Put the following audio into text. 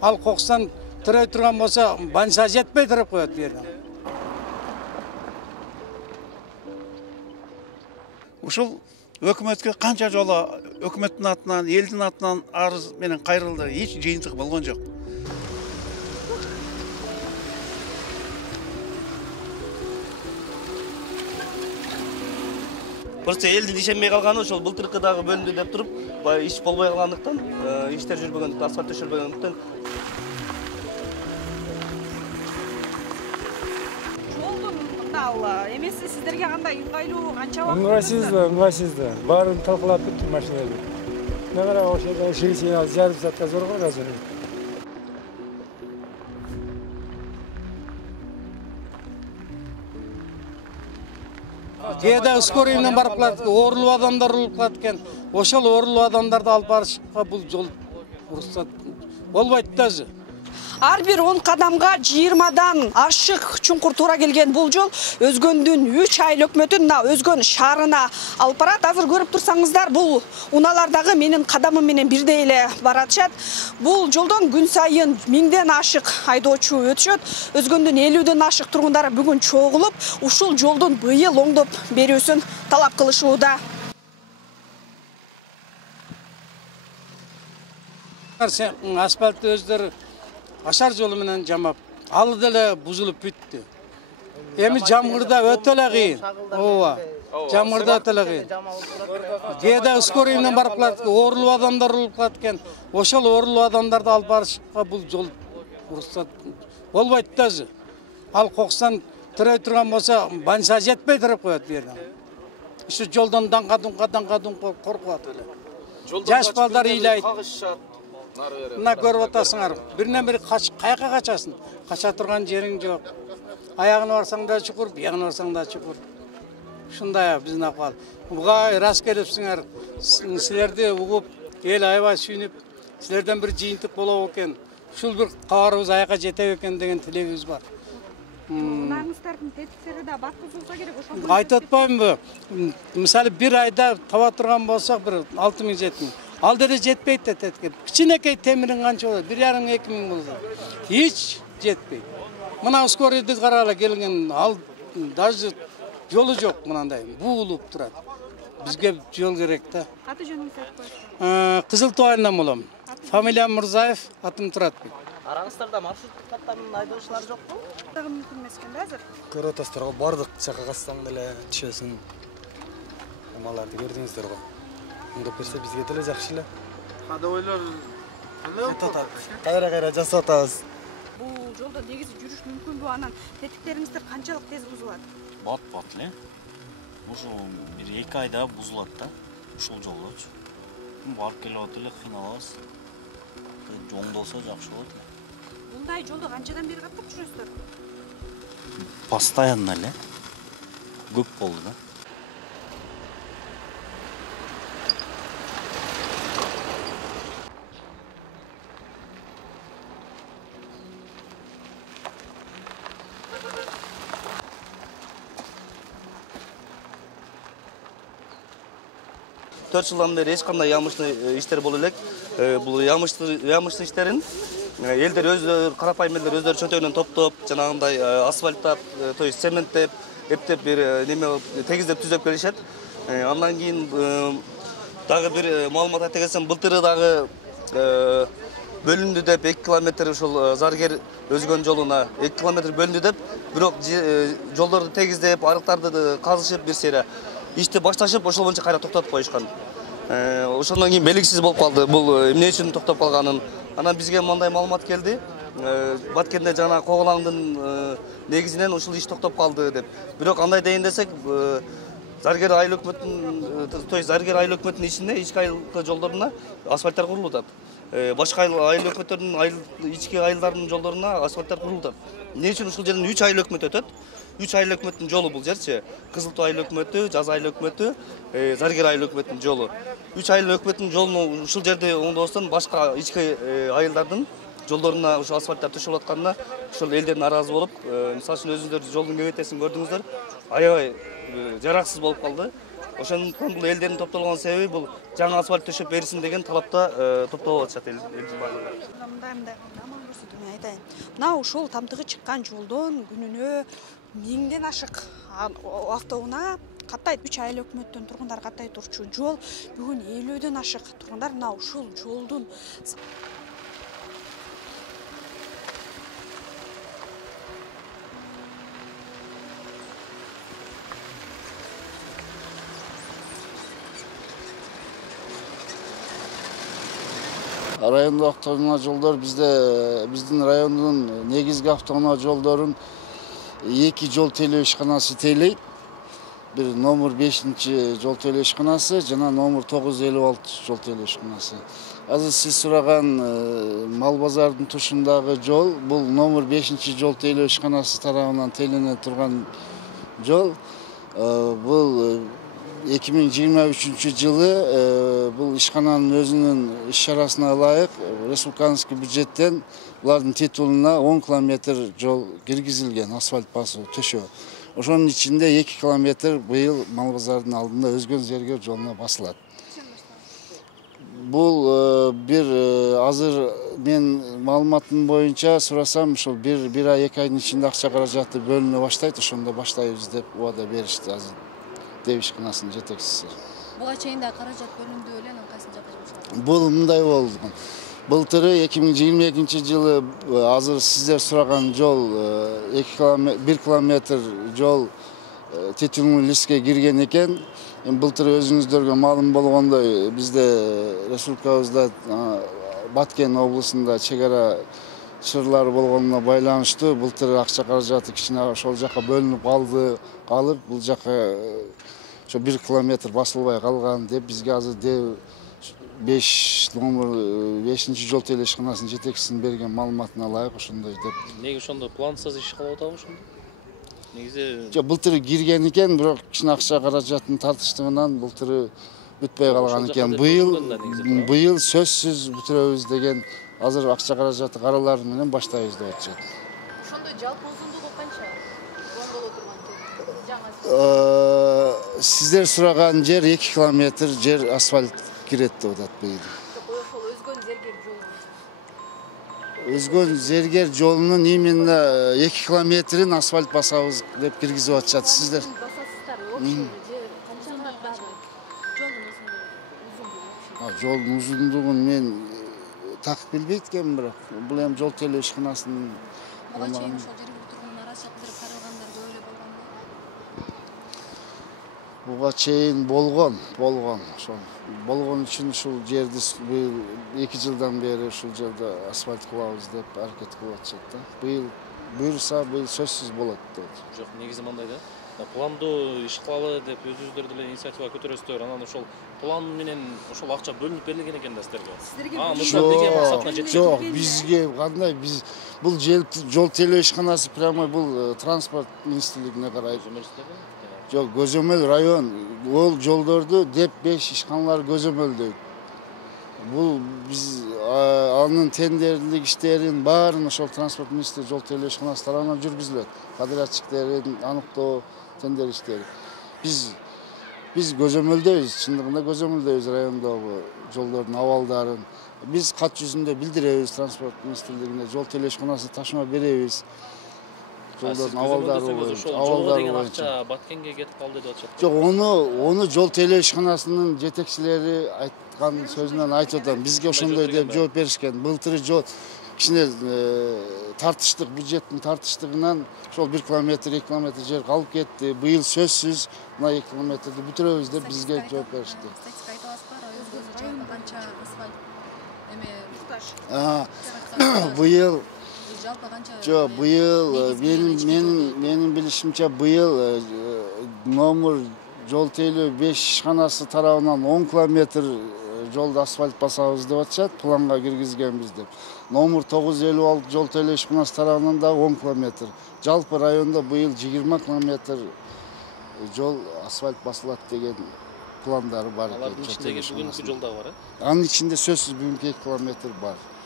Ал қоқыстан тірей тұрған болса, банса жетпей тұрып қояды берді. Ушул өкмөткө канча жолу өкмөттүн атынан, элдин атынан арыз менен кайрылды. Эч жыйынтык болгон жок. Просто элдин ишенбей калганы ошол былтыркы дагы бөлүндү деп туруп, иш болбой калгандыктан, иштер жүрбөгөндүктөн, асфальт төшөлбөгөндүктөн. Жолдун мындай эмеси сиздерге кандай ыңгайлуу, канча убакыт? Ыңгайсыз да. Баарын талкалап бүттүм машиналарды. Мына кара ошол жерде жарым саатка зор го азыр. Кээде скорыймен барып калат, оорулуу адамдар улуп калат экен. Ошол оорулуу адамдарды алып барышка бул жол уруксат болбойт даже. Ар бир 10 кадамга 20дан ашык чуңкур туура келген бул жол Өзгөндүн 3 айыл өкмөтүн Өзгөн шаарына алып барат. Азыр көрүп турсаңыздар, бул унаlardагы менин кадамым менен бирдей эле баратышат. Бул жолдон күн сайын 1000ден ашык айдоочу өтүшөт. Өзгөндүн 50ден ашык тургундары бүгүн чогулуп, ушул жолдун быйыл оңдоп берүүсүн талап кылышууда. Асфальт өздөрү ашар жолу менен жамап, ал деле бузулуп бүттү. Эми жамгырда өтө эле кыйын. Ооба. Жамгырда өтө эле кыйын. Кээде скорый менен барып калат, оорулуу адамдар улуп калат экен. Ошол оорулуу адамдарды алып барышка бул жол уруксат болбойт даже. Ал кокустан тирей турган болсо, банса жетпей туруп коет берди. Ушу жолдон даңка-дунка коркуат эле. Жаш балдар ыйлайт. Мына көрүп атасыңар, биринен бири каяка качасың? Кача турган жериң жок. Аягына барсаң да чукур, биягына барсаң да чукур. Ушундай биздин акыбал. Буга рас келипсиңер. Силерди угуп, эл аябай сүйүнүп, силерден бир жыйынтык болобу экен. Ушул бир кабарыбыз аяка жетеби экен деген тилегибиз бар. Унаңыздардын тетиктери да баткызылса керек, ошол. Айтып атпаймынбы? Мисалы бир айда таба турган болсок, бир 6000-7000. Ал деле жетпейт да тетке. Кичинекей темирин канча болот? 1,5-2 болот. Hiç жетпейт. Мына скорыйды карала келген, ал даже жолу жок мынандай. Буулуп турат. Бизге жол керек да. Аты жөнүңүздү айтып коюңуз. Кызыл Тоо айынан болом. Фамилиям Мурзаев, атым Туратбек. Араңыздарда маршруттук каттардын айдоочулары жокпу? Дагы мүмкүн эмес экен да азыр. Көрүп атасыздар го, бардык чакагастан эле түшөсүң. Маларды көрдүңүздөр го. Оңдоп берсе бизге деле жакшы эле. Кадойлор Кайра жасап атабыз. Бул жолдо негизи жүрүш мүмкүнбү? Анан тетиктериңиздер канчалык тез бузулат? Бат эле. Ушул бир 2 айда бузулат да. Ушул жолдочу. Барып келип атып эле кыйналабыз. Оңдолсо жакшы болот эле. Мындай жолдо канчадан бери каттап жүрөсүздөр? Постоянно эле. Көп болду да. Жылдан бери эч кандай ямыштуу иштер боло элек. Бул ямыштуу иштерин элдер өздөрү, карапайым элдер өздөрү чөнтөгүнөн топтоп, жанагындай асфальттап, то есть цементтеп, эптеп бир неме тегиздеп түзөп келишет. Андан кийин дагы бир маалымат айта кетсем, былтыры дагы бөлүндү деп 2 километр ушул Заргер Өзгөн жолуна 2 километр бөлүндү деп, бирок жолдорду тегиздеп, арыктарды казышып бир сере ишти башташып, ошол боюнча кайра токтотуп коюшкан. Ошондон кийин белгисиз болуп калды. Бул эмне үчүн токтоп калганын. Анан бизге мындай маалымат келди. Баткенде жана Коголаңдын негизинен ушул иш токтоп калды деп. Бирок андай дейин десек, Заргер айыл өкмөтүнүн, то есть Заргер айыл өкмөтүнүн ичинде ички айыл жолдоруна асфальттар курулуп атат. Башка айыл өкмөттөрдүн ички айылдардын жолдоруна асфальттар курулуп атат. Эмне үчүн ушул жерден 3 айыл өкмөт өтөт? 3 айыл өкмөттүн жолу бул жерчи. Кызыл Тоо айыл өкмөтү, Жаз айыл өкмөтү, Заргер айыл өкмөттүн жолу. 3 айыл өкмөттүн жолун ушул жерде оңдобостон башка ички айылдардын жолдоруна ушул асфальттар төшөлүп атканына ушул элдер нааразы болуп, мисалы үчүн өзүңүздөр жолдун кебетесин көрдүңүздөр, аябай жараксыз болуп калды. Ошондуктан бул элдердин топтолгон себеби бул жаңы асфальт төшөп берилсин деген талапта топтолуп атышат элдин баардыгы. Мындай аман көрсөтүп мен айтайын. Мына ушул тамтыгы чыккан жолдон күнүнө 1000ден ашык автоунаа каттайт. 3 айыл өкмөттөн тургундар каттайт турчу жол бүгүн 50дөн ашык тургундар мына ушул жолдун Rayonduk автоунаа жолдор биздин райондун негизги автоунаа жолдорун 2 жол тейлөө ишканасы тейлейт. Бир номер 5 жол тейлөө ишканасы жана номер 956 жол тейлөө ишканасы. Азыр сиз сураган мал базардын тушундагы жол бул номер 5 жол тейлөө ишканасы тарабынан тейлөнө турган жол. Бул 2023 жылы бул ишкананын өзүнүн иш-чарасына ылайык республиканский бюджеттен булардын титулуна 10 километр жол киргизилген, асфальт басуу, төшөө. Ошонун ичинде 2 километр быйыл мал базардын алдында өзгөн зергер жолуна басылат. Бул бир азыр мен маалыматым боюнча сурасам ушул бир ай 2 айдын ичинде акча каражаты бөлүнө баштайт, ошондо баштайбыз деп убада беришти азыр. Ишканасынын жетекчиси. Буга чейин да каражат бөлүндү эле, анан кайсын жакка жумшалды? Бул мындай болгон. Былтыры 2022 жылы азыр сиздер сураган жол 1 километр жол титулдуу листке кирген экен. Былтыр өзүңүздөргө маалым болгондой бизде республикабызда Баткен облусунда чек ара чырлары болгонуна байланыштуу былтыр акча каражаты кичине ошол жака бөлүнүп калып бул жака ошо 1 километр басылбай калган деп бизге азыр 5 номер 5 жол тейлөө ишканасынын жетекчисинин берген маалыматына ылайык ошондой деп. Неге ошондо плансыз иш кылып атабы ошондо? Негизи жок былтыр кирген экен, бирок кичине акча каражатынын тартыштыгынан былтыры бүтпөй калган экен. Быйыл сөзсүз бүтүрөбүз деген азыр акча каражаты каралары менен баштайбыз деп атышат. Ошондо жалпы узундугу канча? Боло турган жер. Сиздер сураган жер 2 километр жер асфальт кирет деп атат быйыл. Ошол өзгөн зергер жол. Өзгөн зергер жолунун именно 2 километрин асфальт басабыз деп киргизип атышат. Сиздер Басасыздар, общий жер канча? жолдун узундугун мен так билбейт экенмин, бирок бул эми жол тейлөө ишканасынын Буга чейин ошол жергиликтүү тургундар аша кыдырып каралгандар көп эле болгонбу? буга чейин болгон. Ошол болгон үчүн ушул жерди 2 жылдан бери ушул жерде асфальт кылабыз деп аракет кылып атышат да. Быйыл буюрса быйыл сөзсүз болот деп. жок, негизи мындай да. Планду иш кылалы деп өзүңүздөр деле инициатива көтөрөсүздөр. Анан ошол план менен ошол акча бөлүнүп берилген экен да сиздерге. Жок, бизге кандай бул жол тейлөө ишканасы прямо бул транспорт министрлигине карайт. Жок, көзөмөл район ол жолдорду деп 5 ишканалар көзөмөлдөйт. Бул биз анын тендерлик иштерин баарын ошол транспорт министрлиги жол тейлөө ишканасы тарабынан жүргүзүлөт. Подрядчиктерин аныктоо тендер иштери. Биз көзөмөлдөйбүз, чындыгында көзөмөлдөйбүз райондогу жолдордун абалдарын. Биз кат жүзүндө билдиребиз транспорт министрлигине, жол тейлөө ишканасы ташыма беребиз. Жолдордун абалдары боюнча Баткенге кетип калды деп атышат. Жок, ону жол тейлөө ишканасынын жетекчилери айткан сөзүнөн айтып атам. Бизге ошондой деп жооп беришкен. Былтыры жол кичине тартыштык, бюджеттин тартыштыгынан ошол 1 километр, 2 километр жер калып кетти. Быйыл сөзсүз мына 2 километрди бүтүрөбүз деп бизге жооп беришти. Статистика айта аласызбы? Жалпы канча асфальт Быйыл жалпы канча? жок, быйыл менин билишимче быйыл номер жол тейлөө 5 ишканасы тарабынан 10 километр жолду асфальт басабыз деп атышат, планга киргизгенбиз деп. Номер 956 жол тейлөө ишканасы тарабынан да 10 километр. Жалпы районда быйыл 20 километр жол асфальт басылат деген пландары бар экен. Алардын ичинде бүгүнкү жолдагы бар, Анын ичинде сөзсүз бүгүнкү 2 километр бар.